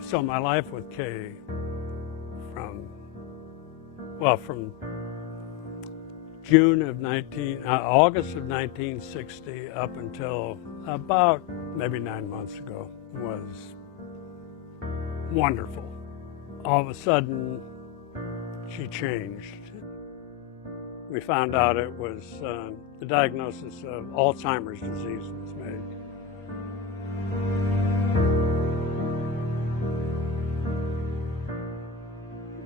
So my life with Kay from August of 1960 up until about maybe 9 months ago was wonderful. All of a sudden, she changed. We found out it was the diagnosis of Alzheimer's disease was made.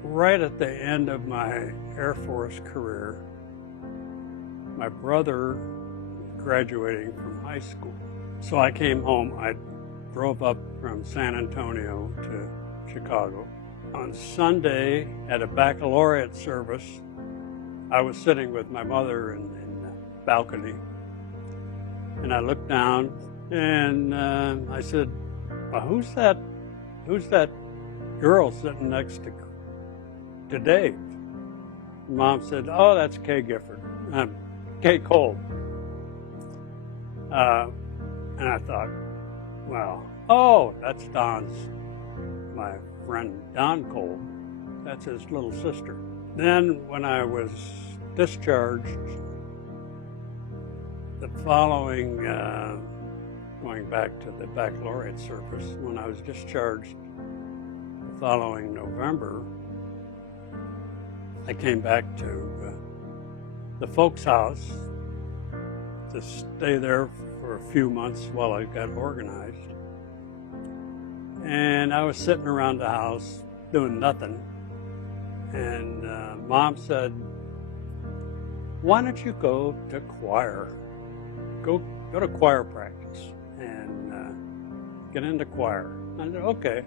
Right at the end of my Air Force career, my brother was graduating from high school. So I came home. I drove up from San Antonio to Chicago. On Sunday, at a baccalaureate service, I was sitting with my mother in the balcony, and I looked down, and I said, well, who's that girl sitting next to Dave? Mom said, oh, that's Kay Gifford. Kay Kolb. And I thought, well, oh, that's my friend Don Kolb. That's his little sister. Then when I was discharged, the following, going back to the baccalaureate service, when I was discharged the following November, I came back to the folks' house to stay there for a few months while I got organized. And I was sitting around the house doing nothing. And Mom said, why don't you go to choir? Go to choir practice and get into choir. I said, okay.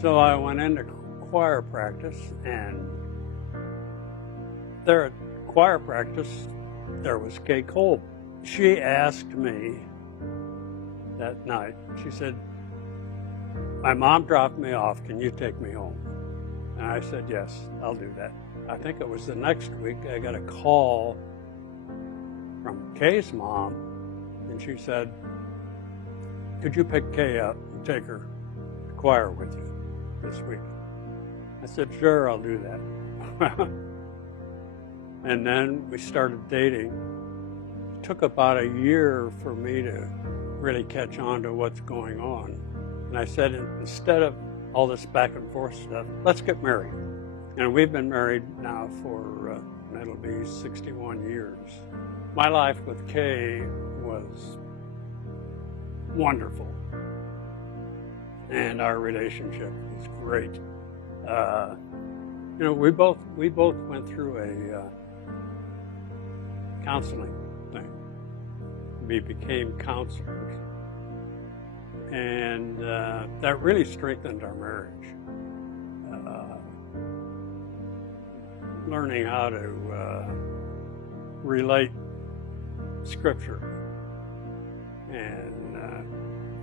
So I went into choir practice, and there at choir practice, there was Kay Kolb. She asked me that night, she said, my mom dropped me off, can you take me home? And I said, yes, I'll do that. I think it was the next week, I got a call from Kay's mom, and she said, could you pick Kay up and take her to choir with you this week? I said, sure, I'll do that. And then we started dating. It took about a year for me to really catch on to what's going on. And I said, instead of all this back and forth stuff, let's get married. And we've been married now for, it'll be 61 years. My life with Kay was wonderful. And our relationship was great. We both went through a counseling thing. We became counselors, and that really strengthened our marriage. Learning how to relate Scripture, and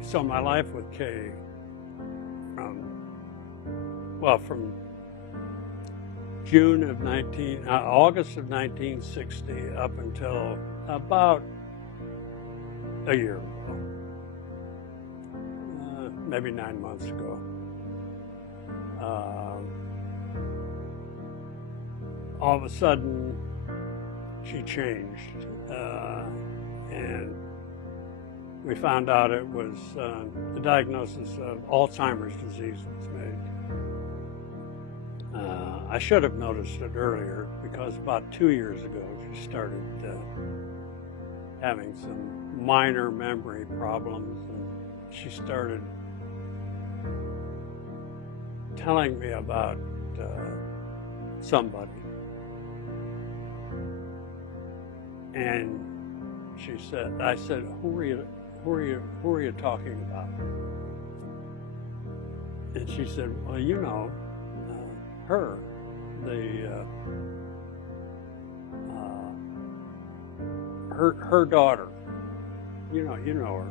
so my life with Kay from August of 1960 up until about a year ago, maybe 9 months ago. All of a sudden, she changed, and we found out it was the diagnosis of Alzheimer's disease was made. I should have noticed it earlier, because about 2 years ago she started having some minor memory problems, and she started telling me about somebody. And I said, who are you talking about? And she said, well, you know, her, her daughter, you know her.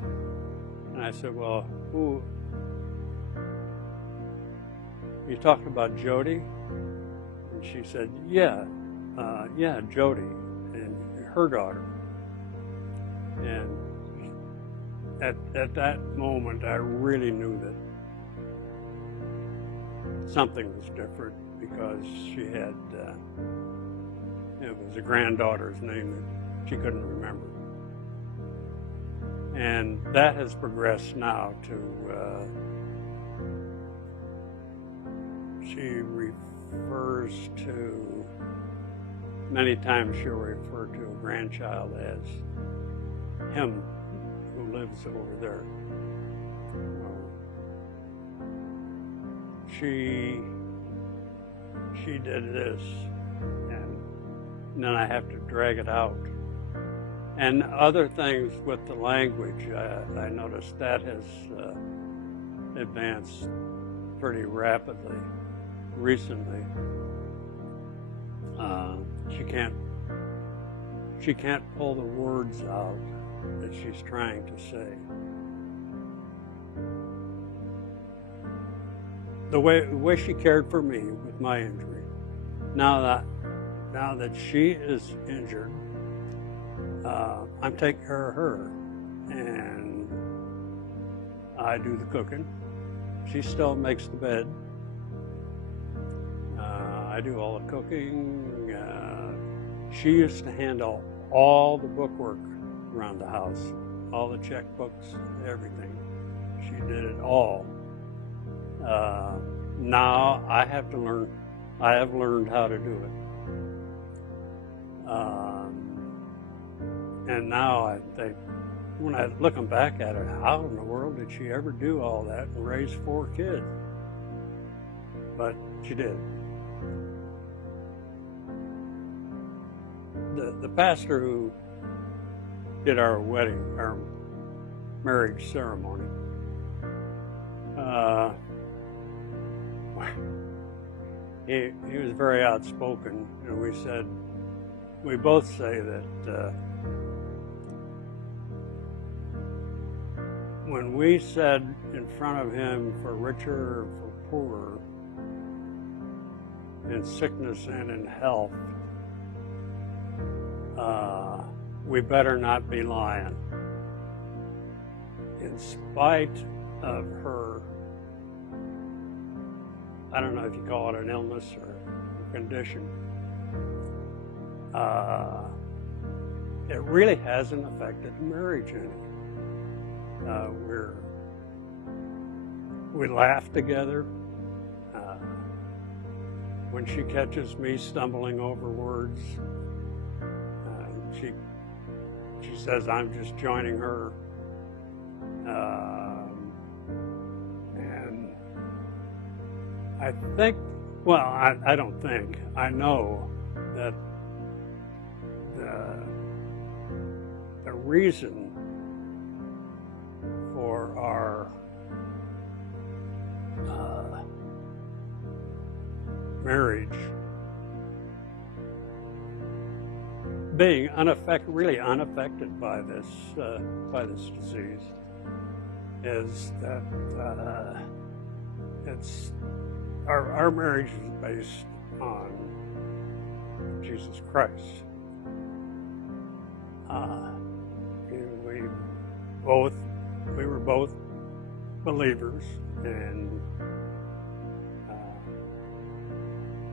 And I said, well, who? You talking about Jody? And she said, yeah, Jody, and her daughter. And at that moment, I really knew that something was different because she had, it was a granddaughter's name that she couldn't remember. And that has progressed now to, she refers to, many times she'll refer to a grandchild as him who lives over there. She did this, and then I have to drag it out. And other things with the language, I noticed that has advanced pretty rapidly recently. She can't pull the words out that she's trying to say. The way she cared for me with my injury. Now that she is injured, I'm taking care of her, and I do the cooking. She still makes the bed. I do all the cooking. She used to handle all the bookwork around the house, all the checkbooks, everything. She did it all. Now I have learned how to do it. And now I think, when I looking back at it, how in the world did she ever do all that and raise 4 kids? But she did. The pastor who did our wedding, our marriage ceremony, he was very outspoken, and we both say that when we said in front of him, for richer or for poorer, in sickness and in health, we better not be lying. In spite of her, I don't know if you call it an illness or a condition, it really hasn't affected marriage any. We laugh together. When she catches me stumbling over words, she says I'm just joining her. And I think, well, I don't think, I know that the reason for our marriage being really unaffected by this disease is that it's our marriage is based on Jesus Christ. We were both believers, and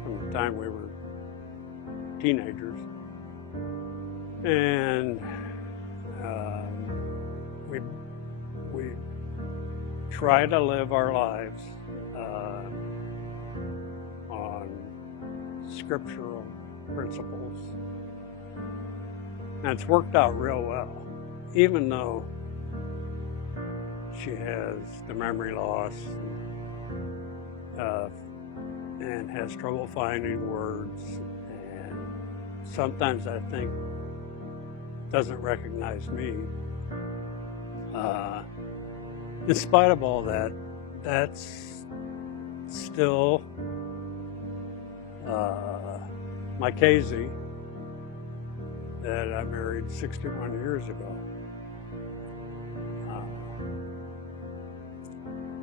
from the time we were teenagers, and we try to live our lives on scriptural principles, and it's worked out real well, even though she has the memory loss and has trouble finding words, and sometimes I think doesn't recognize me. In spite of all that, that's still my Kaezie that I married 61 years ago.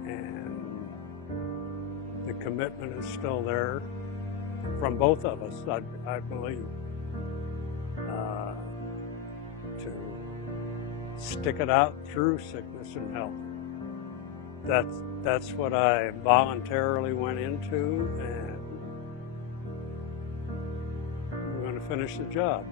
And the commitment is still there from both of us, I believe, to stick it out through sickness and health. that's what I voluntarily went into, and we're going to finish the job.